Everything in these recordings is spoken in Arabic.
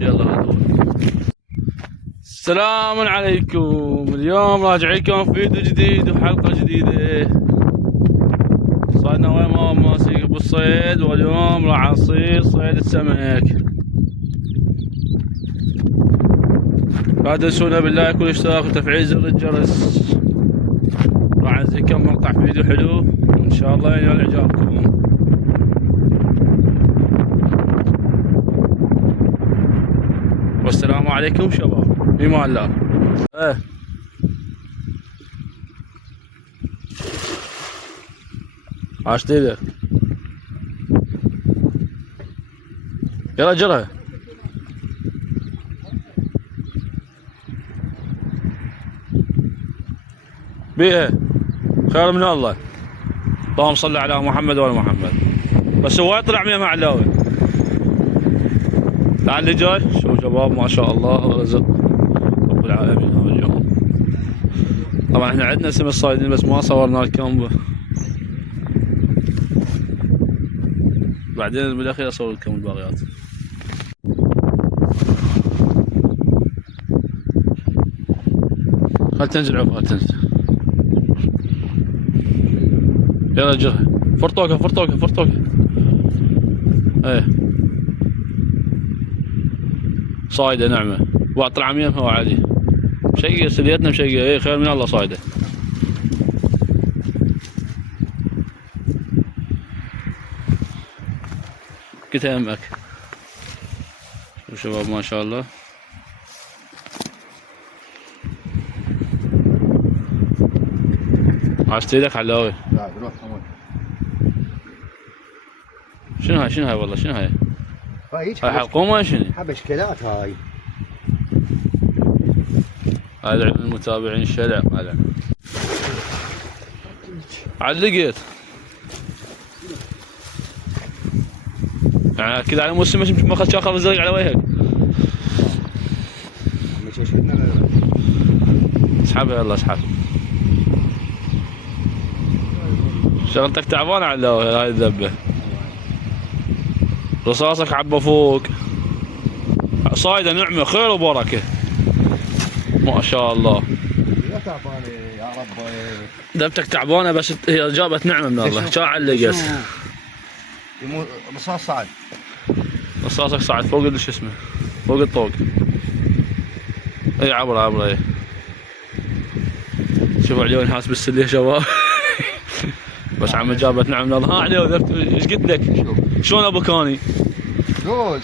يلا هذا هو. السلام عليكم. اليوم راجع لكم فيديو جديد وحلقة جديدة. صيدنا وين ما ماسك بالصيد، واليوم راح نصيد صيد السمك. لا تنسونا باللايك والاشتراك وتفعيل زر الجرس. راح ننزلكم مقطع فيديو حلو وان شاء الله ينال اعجابكم. والسلام عليكم شباب، بما الله. عاش تيدك يلا جرى بيها خير من الله. اللهم صل على محمد وعلى محمد. بس هو يطلع مية معلاوي. تعال اللي جاي شوف شباب ما شاء الله رزق رب العالمين هذا اليوم. طبعا احنا عندنا سمك صايدين بس ما صورنا لكم، بعدين بالاخير اصور لكم الباقيات. خل تنزل عفوا تنزل. يلا جرها فرطوكه فرطوكه فرطوكه. ايه صايده نعمه واطلع يمها وعادي مشقيه سليتنا مشقيه. ايه خير من الله صايده. كنت يمك شباب ما شاء الله. عاشت ايدك علاوي. لا بروح هون. شنو هاي والله شنو هاي؟ هاي حلقومه شنو؟ حبشكلات هاي. هذا المتابعين الشلع هذا. علقت يعني كذا على موسم مش ماخذ شاخر زرق على وجهك. اسحبها يلا اسحب. شغلتك تعبانه على هاي الذبه. رصاصك عبى فوق. صايده نعمه خير وبركه ما شاء الله. يا تعبانه يا رب. ذبتك تعبانه بس هي جابت نعمه من الله. شو علقت؟ رصاص صعد. رصاصك صعد فوق شو اسمه فوق الطوق. اي عبره اي. شوفوا عليون حاس بالسليه شباب. بس عم جابت نعم من الله. ها عليون ذبت ايش قلت لك؟ شلون ابو كاني؟ جوز.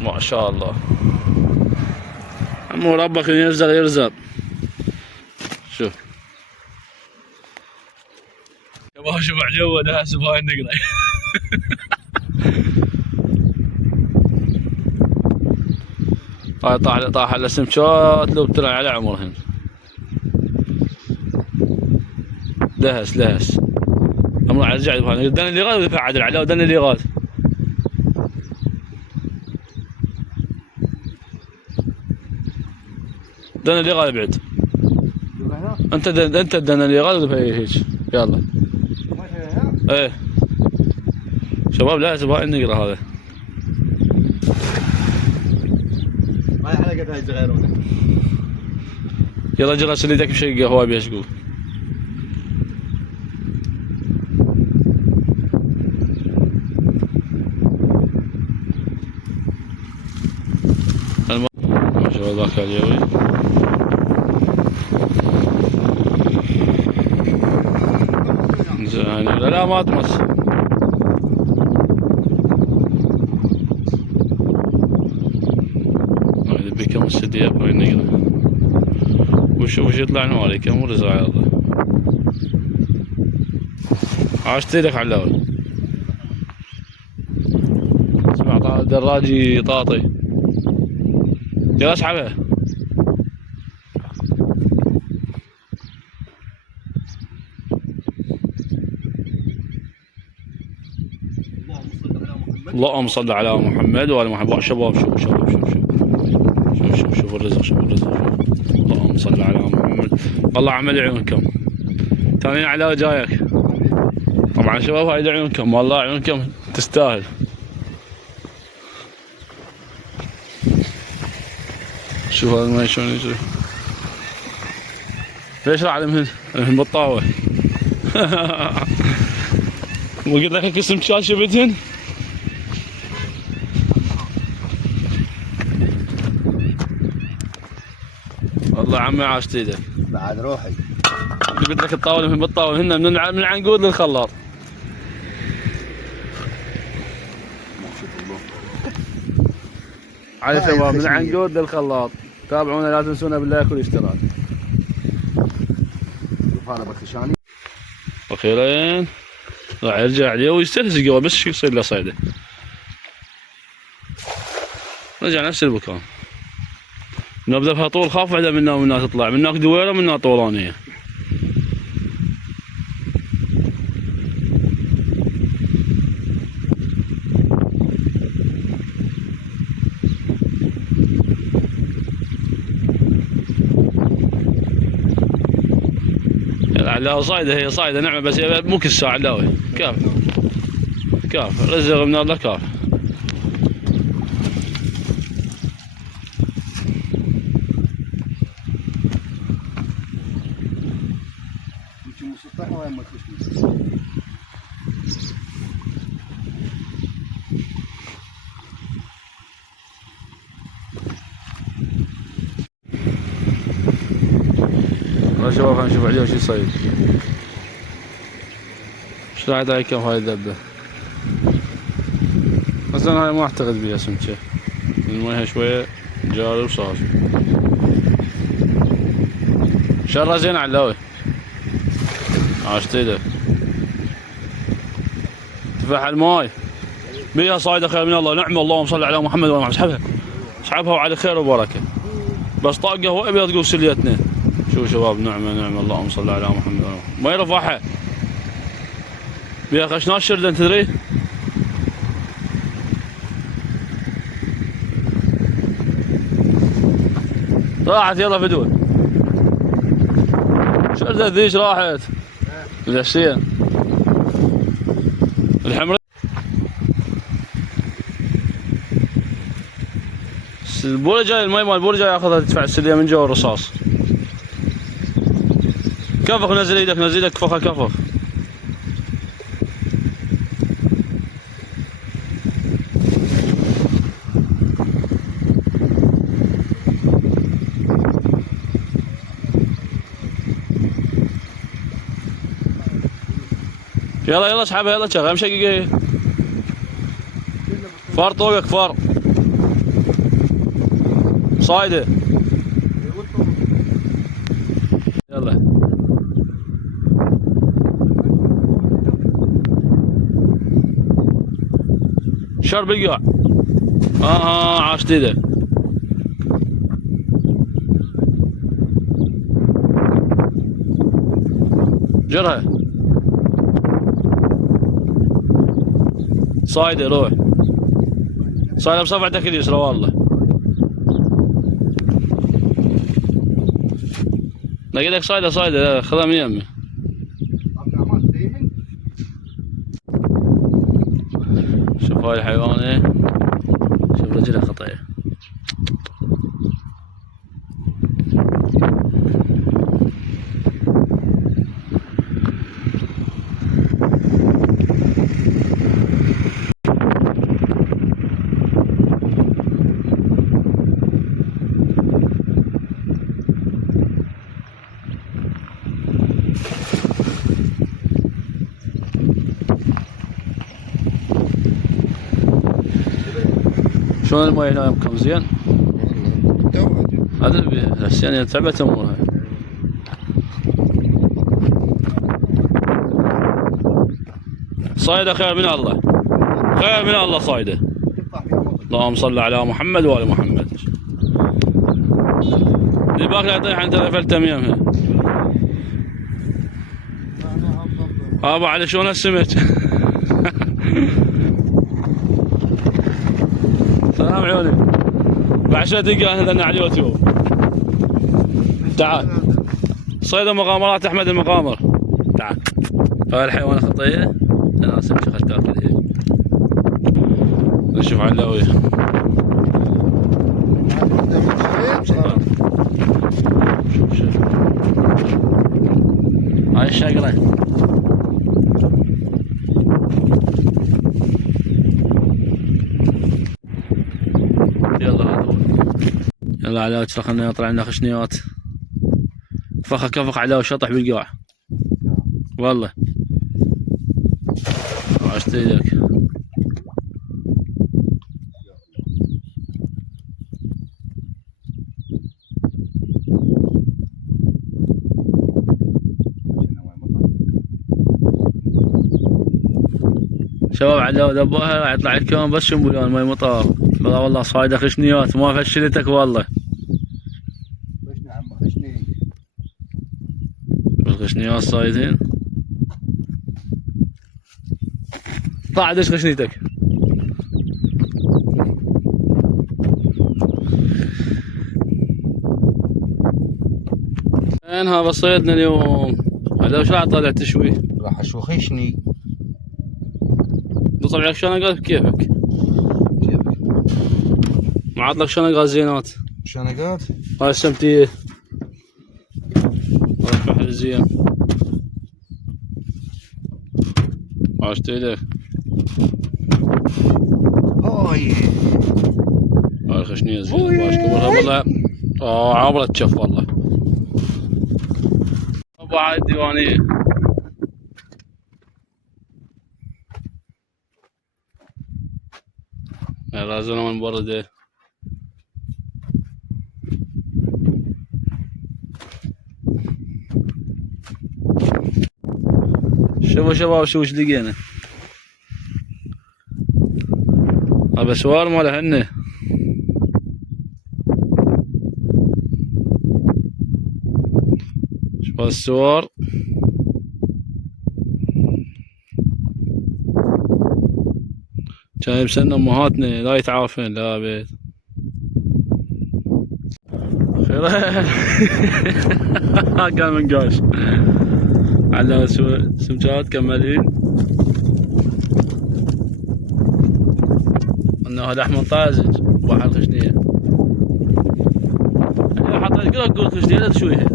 ما شاء الله. عمو ربك يرزق يرزق. شوف يبا شوف عليوه داس بهاي النقره. هاي طاح على سمكات لو بترى على عمرهن. لهس امر على الجعد بهاي دنا اللي غاد ودفع عدل عليه ودنا اللي غاد. دنا اللي غاد بعد. انت دنا اللي غاد ودفع هيك يلا. ايه شباب لازم هاي النقره هذا. هاي حلقة هاي صغيرونة. يلا جرس اللي ذاك مشقه هواي بيشقو. ما شاء الله ذاك اليوي. زين لا ما تمس. بكم السدية هاي النقرة. وش يطلع نوالي كم ورزع على الله. عاشت ايدك على الاول. اسمع دراجي طاطي. يلا اسحبها. اللهم صل على محمد وعلى محمد. شباب شوف الرزق شوف اللهم صل على محمد. والله عمل عيونكم. ثاني على جايك طبعا شباب هاي عيونكم، والله عيونكم تستاهل. شوف هذا الماي شلون يجري. ليش راح من بطاوة؟ وقلت لك القسم كان شفتهن؟ والله عمي عاشت ايدك. بعد روحي. قلت لك الطاولة من بطاوة، هن من العنقود للخلاط. على شباب من العنقود للخلاط، تابعونا لا تنسونا باللايك والاشتراك. شوف هذا بخشاني. اخيرا راح يرجع عليه ويستلهز القوى، بس شو يصير له صيده. رجع نفس المكان. نبدا بها طول، خاف واحده منا ومنا تطلع، مناك دويره ومنا طولانيه. العلاوي صايده، هي صايده نعمه، بس هي مو كل ساعه علاوي. كاف كاف رزق من الله كاف. يا شباب خلينا نشوف عليه شو يصيد. ايش راح هاي كم هاي الدبه؟ اصلا هاي ما اعتقد بيها سمكه، الميها شويه جاري وصافي. شرها زين علاوي. عاشت ايدك. تفاح الماي بيها صايده خير من الله، نعم اللهم صل على محمد وعلى محمد. اسحبها اسحبها وعلى خير وبركه. بس طاقه هو ابيض تقول سليتنا. شوف شباب نعمه نعمه اللهم صل على محمد. ما يرفعها بيها خشناش شردن تدري؟ راحت يلا فدوه. شردة ذيش راحت. الحسين الحمراء. البوله جاي، المي مال البوله جاي ياخذها تدفع السليه من جوا الرصاص. كفخ نزل ايدك، نزل ايدك كفخها كفخ. يلا يلا اسحبها يلا شغل مشققه. فار طوقك فار صايده. يلا شرب القاع. عاشت ايده. جرها صايده روح. صايده بصفعتك اليسرى والله. لقيتك صايده صايده، خذها من يمي. شوف هاي الحيوانة، شوف رجلها خطية. شلون الماي هنا يمكم زين؟ هذا الحسين تعبت امورها. صايده خير من الله، خير من الله صايده. اللهم صل على محمد وآل محمد. اللي باك لا يطيح انت غفلت يمها. ابا على شلون السمك. سلام عيوني. بعد شوي دقيقة لنا على اليوتيوب. تعال. صيد مغامرات احمد المغامر. تعال. هاي الحيوانة خطية. انا اسمي خش تاكل هيك. نشوف علاوي. شوف هاي الشقرة. يلا هذا هو. يلا علاوي خلنا نطلع لنا خشنيات. فخ كفخ علاوي شطح بالقاع. والله عشت ايدك. شباب علاوي دبوها يطلع لكم بس شمبولان ماي مطار. والله صايده خشنيات ما فشلتك والله. خشني عم خشني. الخشنيات صايدين. طلع دش خشنيتك. وين هذا صيدنا اليوم؟ هذا وش راح طالع تشوي؟ راح اشوي خشني. تطلع لك شنقات بكيفك. كيفك؟ معط لك شنقات زينات. شنقات؟ هاي السمتية. هاي الفحل زين. عاشت ايدك. هاي هاي الخشنية زين باش كبرها والله. عبرت شف والله. ابو عاد الديوانية. رازونا من برده. شوفوا شباب شو وش لقينا. هذا سوار ماله هنه. شوف السوار. كان يبسلنا امهاتنا لا يتعافين لا بيت. خير. كان من قاش. على سمجات كمالين. انه هذا احمد طازج بحر خشنية. حط قول خشنية لا تشويها.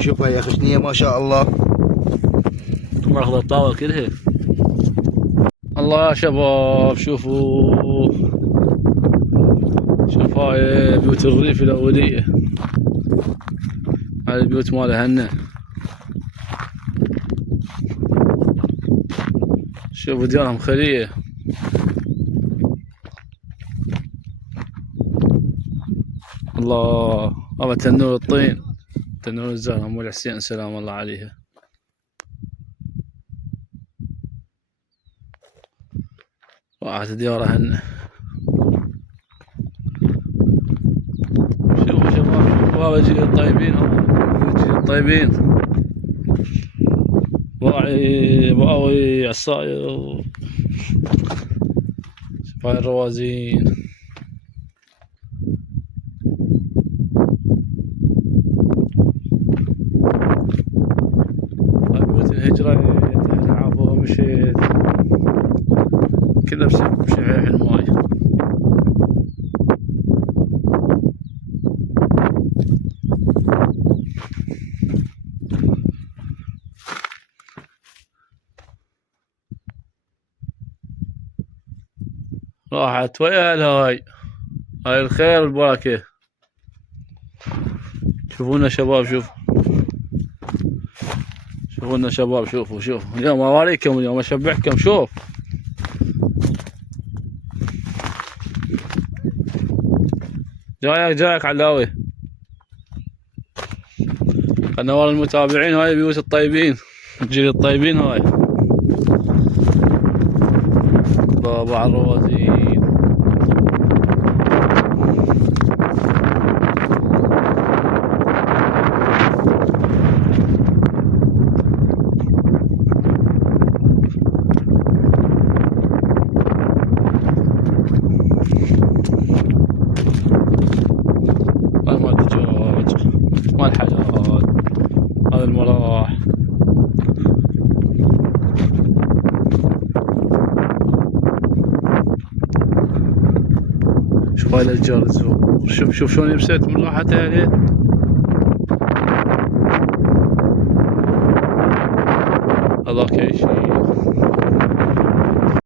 شوفها يا خشنية ما شاء الله. ماخذ الطاولة كلها. الله يا شباب شوفوا. شوف هاي بيوت الريف الأولية. هاي البيوت مالها هنا. شوفوا ديارهم خلية. الله هذا تنور الطين. تنور الزهرة أم الحسين سلام الله عليها. راحت ديارها هنا. شوفوا شباب شوفوا هذا جيل الطيبين. جيل الطيبين. راعي باوي عصاير. شوف هاي الروازين. بيوت الهجرة عافوها مشيت. كلها بسبب شحيح الماي. راحت ويا هاي. هاي الخير والبركة. شوفونا شباب شوف. شوفونا شباب شوفوا شوفوا. اليوم اوريكم اليوم اشبعكم شوف. جايك علاوي. خلنا ورا المتابعين. هاي بيوت الطيبين. جيل الطيبين هاي. بابا على الروازين. مال الدجاج مال الحلال. هذا المراح. هاي الاشجار الزهور. شوف شلون يبست من راحتها عليه. هذاك شيء